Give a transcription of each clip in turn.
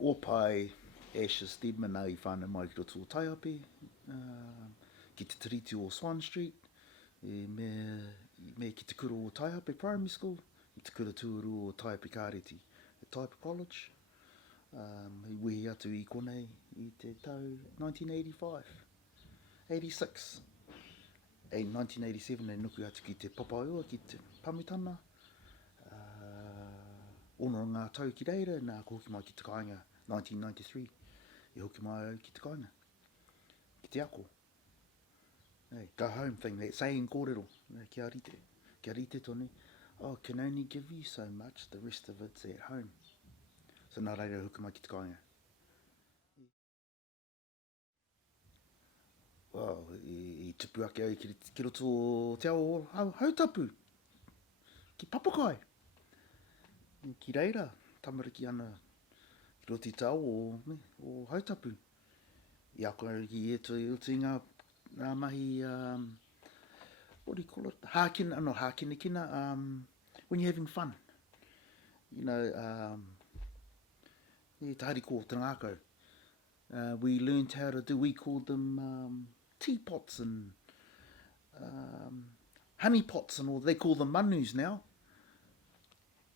Opae Ashes Steedman ai whānau mai ki roto o Taiape, ki te tiriti o Swan Street, me ki te kura o Taiape Primary School, i te kura tuaru o Taiape Kāreti, Taiape College. I wehi atu I konei I te tau 1985, 86. In 1987 e nuku atu ki te papaoa, ki te pamitana. Ono ngā tau ki reira, nā ko hoki mai ki te kāinga 1993. I hoki mai au ki te kāinga. Ki te ako. Hey, go home thing, that saying kōrero. Kia rite. Kia rite tonu. Oh, can only give you so much, the rest of it's at home. So nā reira hoki mai ki te kāinga. Well, I tupu ake au ki roto o te ao hautapu. Ki papakai. Ki reira, tamariki ana ki roti tau o hautapu. I ako ki e tu ngā mahi, what do you call it? Hākina, not hākina kina, when you're having fun. You know, tahari ko tangako. We learned how to do, we called them teapots and honey pots and all. They call them manus now.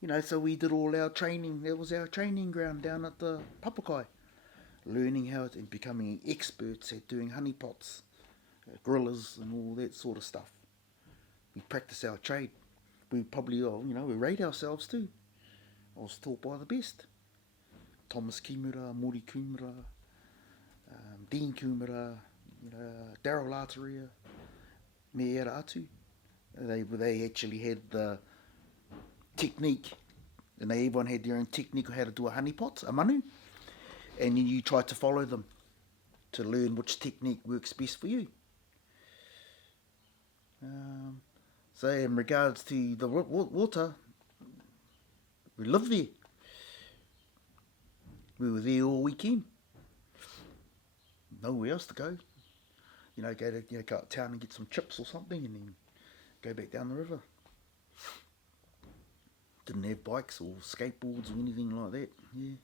You know, so we did all our training. That was our training ground down at the Papakai. Learning how to, and becoming experts at doing honey pots, gorillas and all that sort of stuff. We practice our trade. We probably, you know, we rate ourselves too. I was taught by the best. Thomas Kimura, Mori Kumura, Dean Kumura, you know, Daryl Arteria, me era atu. They actually had the technique, and everyone had their own technique of how to do a honey pot, a manu, and you try to follow them to learn which technique works best for you. So in regards to the water, we lived there. We were there all weekend. Nowhere else to go. You know, go up town and get some chips or something, and then go back down the river. Didn't have bikes or skateboards or anything like that. Yeah.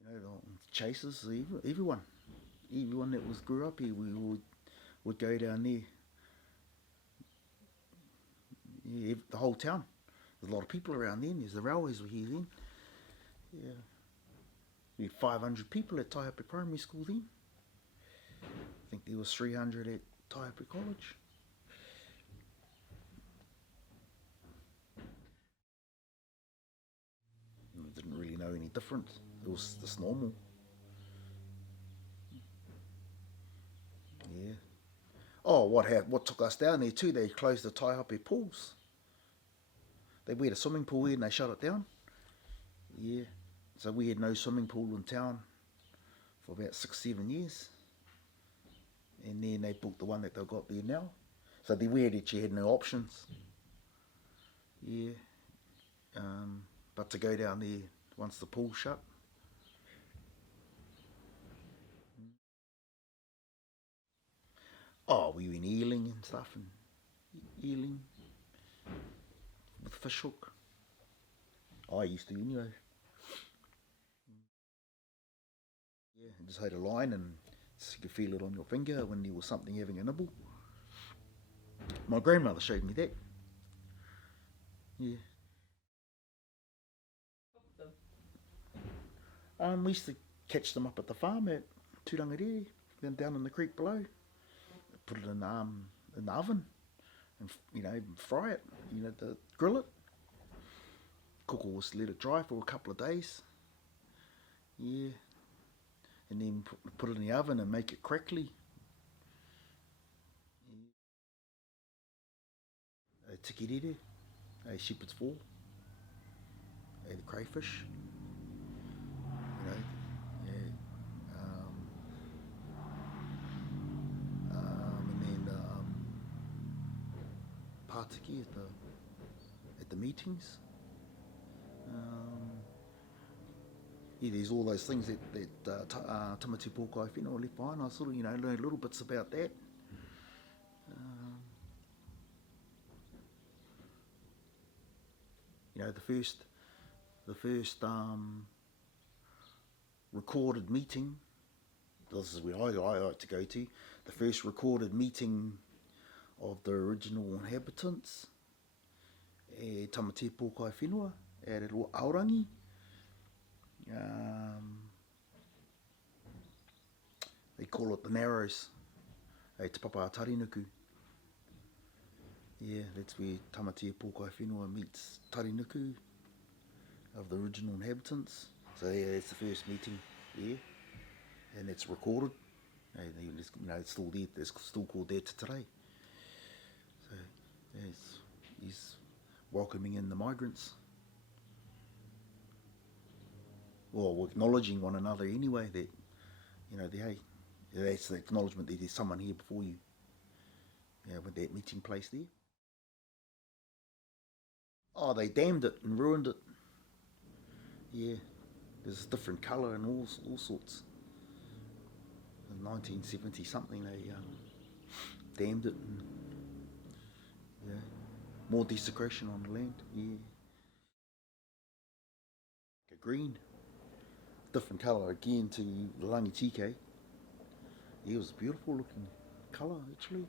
You know, the chasers, everyone that was grew up here, we would go down there. Yeah, the whole town. There's a lot of people around then. There's the railways were here then. Yeah. We had 500 people at Taiape Primary School then. I think there was 300 at Taiape College. I didn't really know any difference. It was just normal. Yeah. Oh, what took us down there too, they closed the Taihape pools. They had a swimming pool here and they shut it down. Yeah. So we had no swimming pool in town for about 6-7 years. And then they built the one that they've got there now. So we actually had no options. Yeah. But to go down there once the pool shut. Oh, we went eeling and stuff, and eeling with fish hook. I used to anyway. Yeah, just had a line and you could feel it on your finger when there was something having a nibble. My grandmother showed me that. Yeah. We used to catch them up at the farm at Turangariri, then down in the creek below. Put it in the oven, and you know, fry it. You know, to grill it. Cook or let it dry for a couple of days. Yeah, and then put it in the oven and make it crackly. A tikirere, a shepherd's fall, a the crayfish. You know, yeah. And then Pātiki at the meetings. Yeah, there's all those things that Tamati Pōkai whenua left behind. I sort of, you know, learned little bits about that. You know, the first the first recorded meeting. This is where I like to go to. The first recorded meeting of the original inhabitants, Tamate Pōkai Whenua, at Aorangi. They call it the Narrows, Te Papa Tarinuku. Yeah, that's where Tamate Pōkai Whenua meets Tarinuku of the original inhabitants. So yeah, that's the first meeting there, and it's recorded. It's still there. It's still called there to today. So yeah, he's welcoming in the migrants. Well, we're acknowledging one another anyway. That hey, that's the acknowledgement that there's someone here before you. With that meeting place there. Oh, they damned it and ruined it. Yeah, there's a different colour and all sorts. In 1970 something, they damned it. And, yeah, more desecration on the land. Yeah, a green, different colour again to the Rangitike. Yeah, it was a beautiful looking colour actually.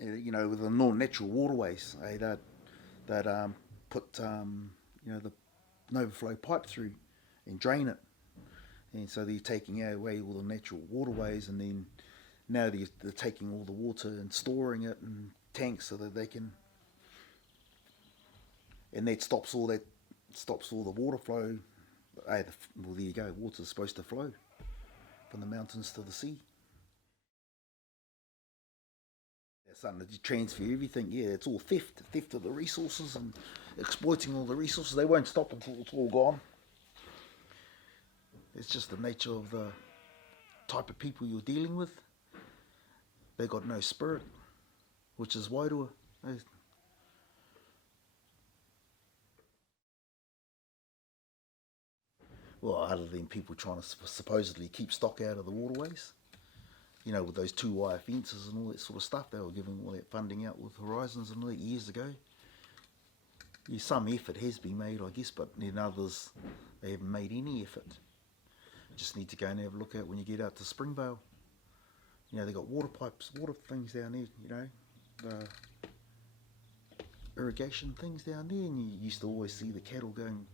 With the natural waterways, they'd put the overflow pipe through and drain it, and so they're taking away all the natural waterways, and then now they're taking all the water and storing it in tanks so that they can, and that stops all the water flow. Well, there you go. Water's supposed to flow from the mountains to the sea. They're starting to transfer everything. Yeah, it's all theft of the resources and exploiting all the resources. They won't stop until it's all gone. It's just the nature of the type of people you're dealing with. They got no spirit, which is wairua. Well, other than people trying to supposedly keep stock out of the waterways, with those 2-wire fences and all that sort of stuff, they were giving all that funding out with Horizons and all that years ago. Yeah, some effort has been made, I guess, but in others, they haven't made any effort. Just need to go and have a look at when you get out to Springvale. They got water pipes, water things down there, the irrigation things down there, and you used to always see the cattle go and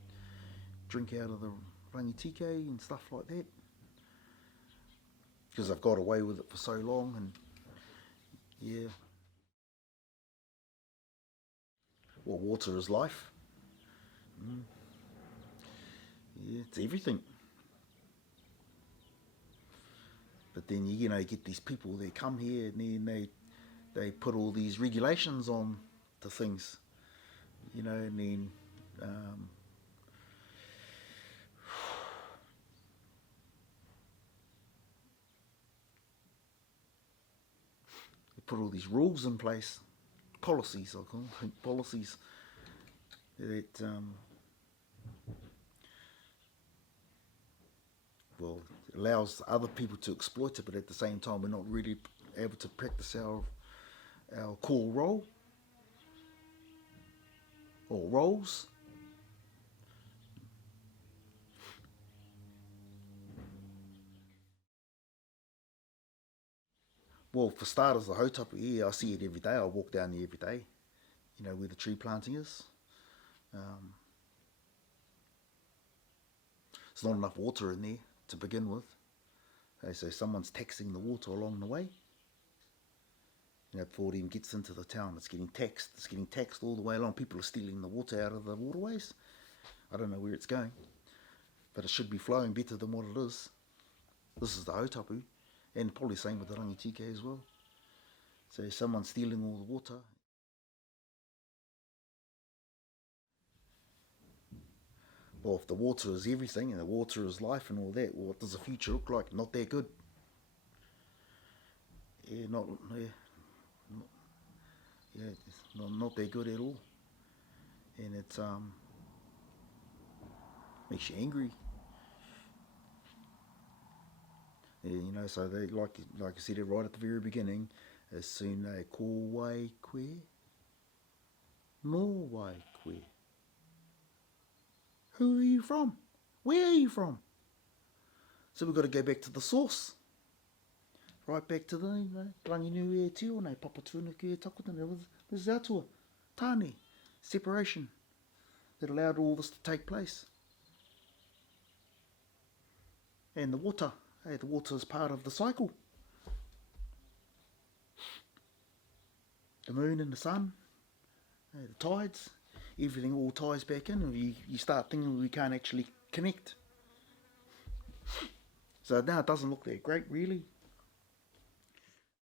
drink out of the rangitike and stuff like that. Because they've got away with it for so long, and yeah. Well, water is life. Yeah, it's everything. But then you get these people that come here and then they put all these regulations on to things, and then they put all these rules in place, policies I call them, policies that allows other people to exploit it, but at the same time we're not really able to practice our core role or roles. Well, for starters, the Hautapu, yeah, I see it every day. I walk down there every day, where the tree planting is. There's not enough water in there to begin with. So someone's taxing the water along the way. Before it even gets into the town, it's getting taxed. It's getting taxed all the way along. People are stealing the water out of the waterways. I don't know where it's going, but it should be flowing better than what it is. This is the Hautapu, and probably the same with the Rangitike as well. So someone's stealing all the water. Well, if the water is everything and the water is life and all that, well, what does the future look like? Not that good. Yeah, not not that good at all. And it makes you angry. Yeah, so they like I said it right at the very beginning. As soon as ko wai koe, Norway koe. Who are you from? Where are you from? So we've got to go back to the source. Right back to the rangi nui e tio nei papa tuanuku e takotana. This is our tour. Tāne. Separation. That allowed all this to take place. And the water. Hey, the water is part of the cycle. The moon and the sun. Hey, the tides. Everything all ties back in. And you start thinking we can't actually connect. So now it doesn't look that great, really.